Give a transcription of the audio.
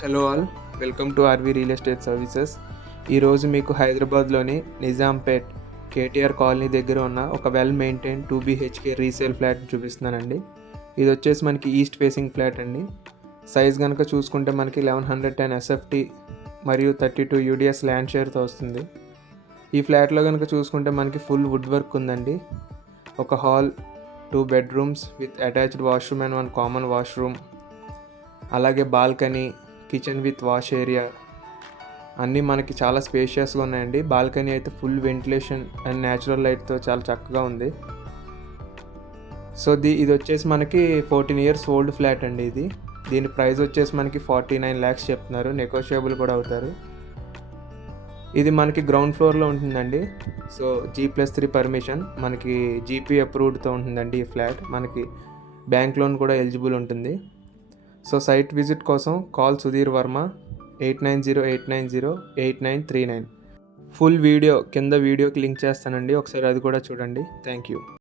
Hello all, welcome to RV real estate services. ఈరోజు మీకు హైదరాబాద్లోని నిజాంపేట్ కేటీఆర్ కాలనీ దగ్గర ఉన్న ఒక well maintain 2 BHK resale flat చూపిస్తున్నానండి. ఇది వచ్చేసి మనకి ఈస్ట్ ఫేసింగ్ ఫ్లాట్ అండి. సైజ్ కనుక చూసుకుంటే మనకి 1110 SFT మరియు 32 UDS ల్యాండ్ షేర్తో వస్తుంది. ఈ ఫ్లాట్లో కనుక చూసుకుంటే మనకి ఫుల్ వుడ్ వర్క్ ఉందండి. ఒక hall, 2 bedrooms with attached washroom and 1 common washroom, అలాగే balcony, kitchen with wash area అన్నీ మనకి చాలా స్పేషియస్గా ఉన్నాయండి. బాల్కనీ అయితే ఫుల్ వెంటిలేషన్ అండ్ న్యాచురల్ లైట్తో చాలా చక్కగా ఉంది. సో ఇది వచ్చేసి మనకి 14 years ఓల్డ్ ఫ్లాట్ అండి. దీని ప్రైస్ వచ్చేసి మనకి 49 lakhs చెప్తున్నారు. నెగోషియబుల్ కూడా అవుతారు. ఇది మనకి గ్రౌండ్ ఫ్లోర్లో ఉంటుందండి. సో G+3 పర్మిషన్, మనకి GP అప్రూవ్డ్తో ఉంటుందండి ఈ ఫ్లాట్. మనకి బ్యాంక్ లోన్ కూడా ఎలిజిబుల్ ఉంటుంది. సో సైట్ విజిట్ కోసం call Sudheer Varma 8908908939. Full video కింద వీడియోకి లింక్ చేస్తానండి, ఒకసారి అది కూడా చూడండి. Thank you.